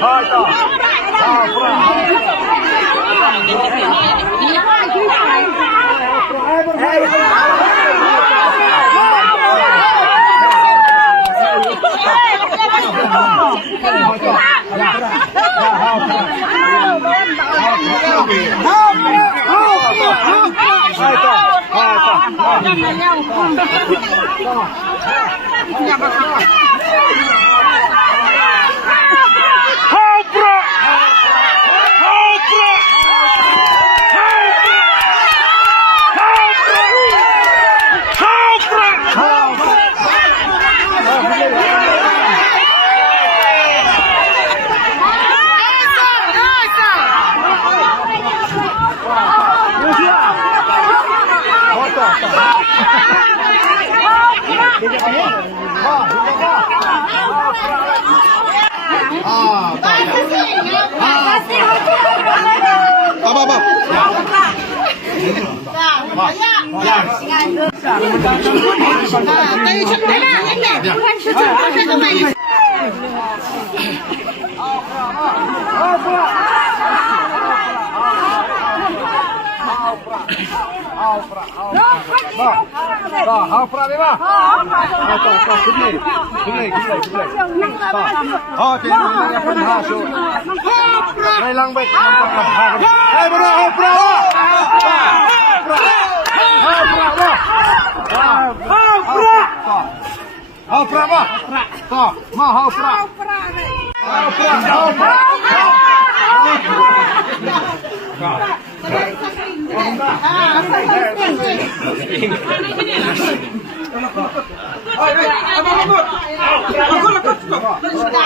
Hai to.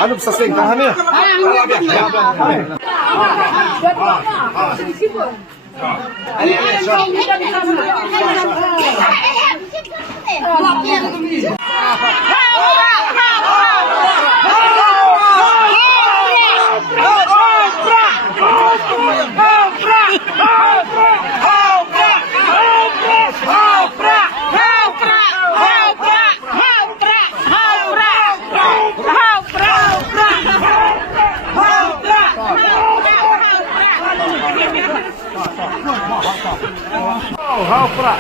Ano sa sing tahan niya? Haupra.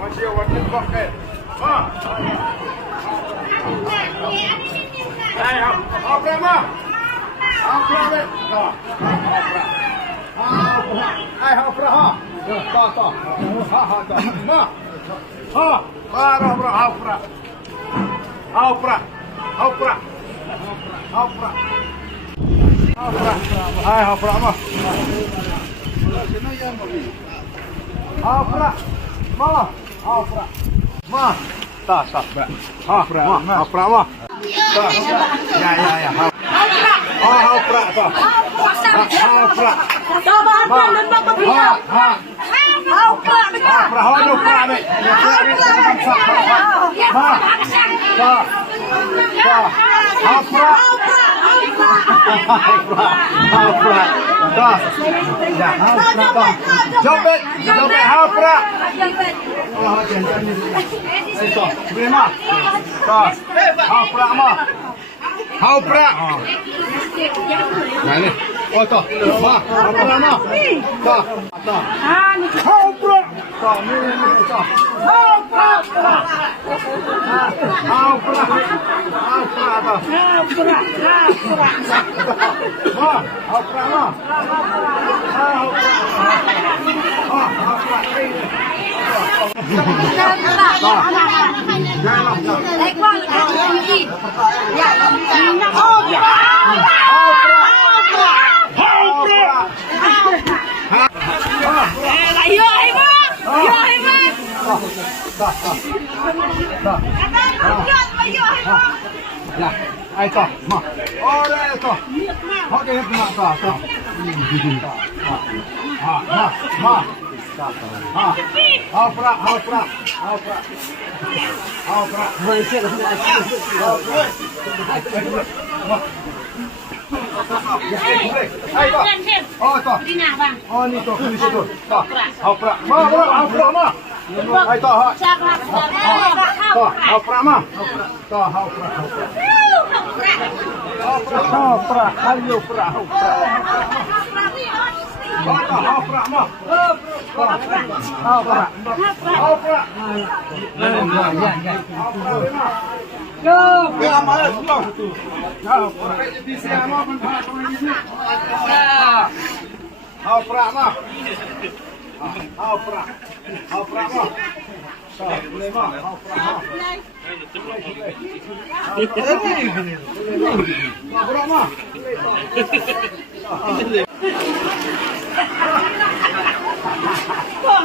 Masih warna pakai. Haupra mah. Haupra be. Haupra ha. Ma. Haupra. Hai Haupra mah. Haupra. Ta. Haupra mah. Ya. Haupra ta. Haupra. Jopet Haupra. Haupra. Nah ini. Oh toh. Haupra mah. Toh. Haupra. Toh, ini toh. Haupra toh. Haupra mah. Ya, ayo mah. Ora itu. Oke, mah. Mah. Haupra. Oh, toh. Oh, ini toh, ini situ. Toh, Haupra. Mah. Ayo toh. Toh, Haupra mah. Toh, Haupra. Hopra, ayo pra, hopra. Hopra, mah. Hopra. Hopra. Yo, biar malas dong. Hopra. Di sini mah bentar ini. Hopra mah. Hopra. Hopra mah. Boleh mah. Hopra mah. Hopra mah.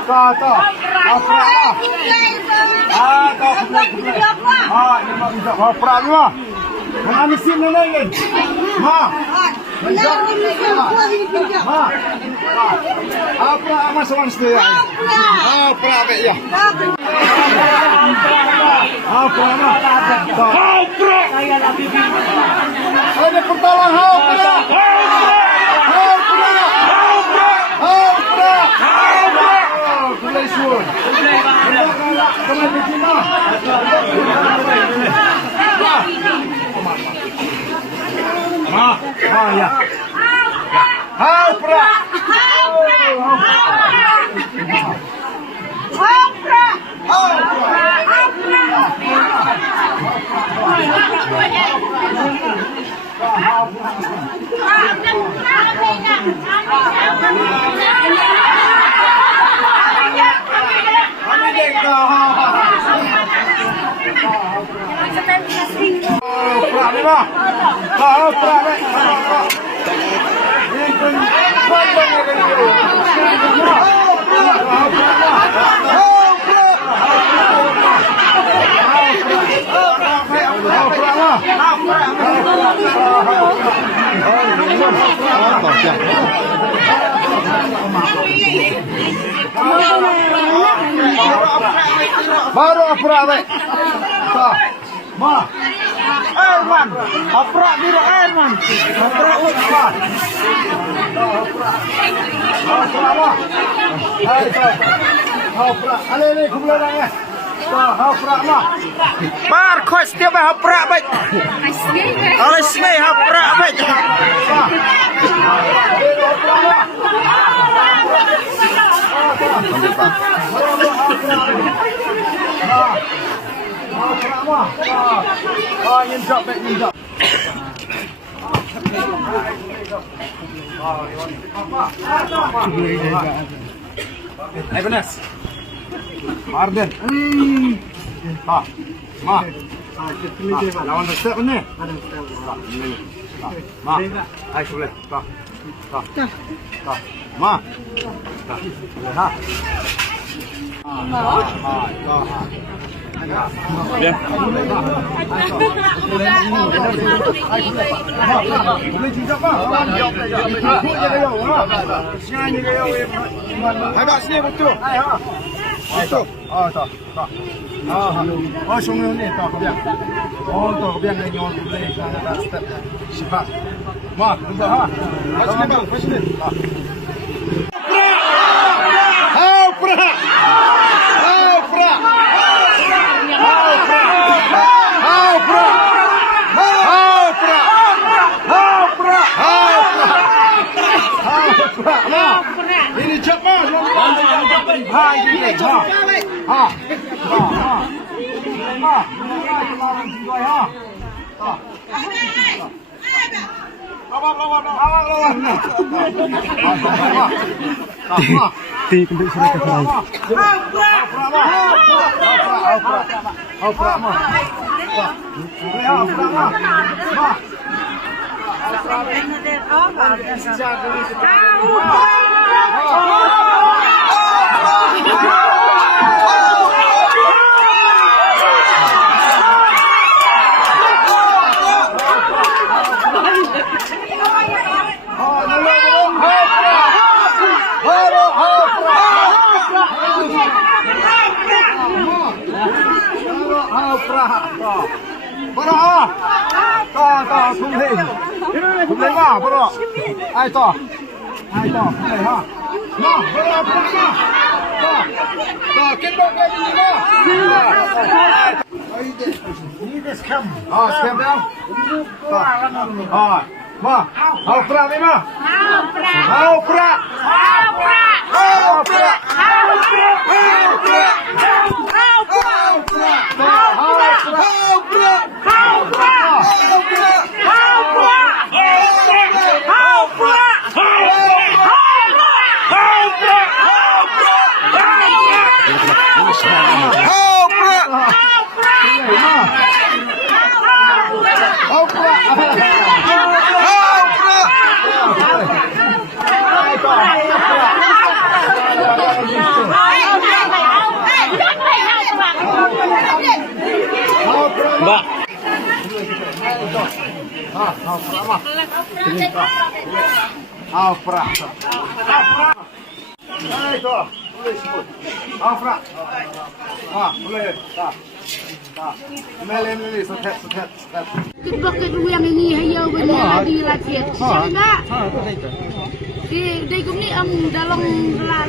Kau, hopra mah. Kau kublai. Ini mah bisa hopra mah. Mana sim lagi? Mah. Apa mas orang setia? Apa ya? Apa mas? Apa? Ada pertolongan apa? Ya. Hopra. Baru opera Ma, Herman, opera biru Herman, opera Utman, opera, ale ini kumpulannya, opera ma, Marcos dia opera baik, Alisme opera baik, Nyinjak. Hai Benas. Arden. Ma. Lawan besar ni. Ma. Hai boleh. Ma. Ha. Ya. Boleh juga Pak. Agak sini betul. Betul. Oh, tak. Oh, sungguh ni tak kebiang. Oh, tak kebiang ni nyon boleh ada step. Sifat. Mak, betul ha. Sini bang, sini. Hopra. Ini cepat. Hai ini cepat. Ti kembali surat ke lain. scam dah. Ma, hau pra ni ma. Hau pra. Mbak. Afra. Itu. Afra. Boleh. Mele, setet. Bakit yang ini hayaw benda di latihan. Sehingga di kumi dalam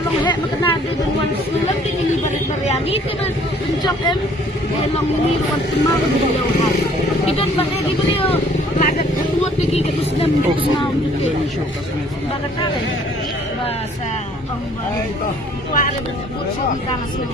hek makna de dengan sulam di ini bariani itu pencok long ini bukan semua beliau. Itu pakai di beliau ada kuat lagi ke Islam mau gitu. Bagaimana bahasa orang itu ada buat kita masih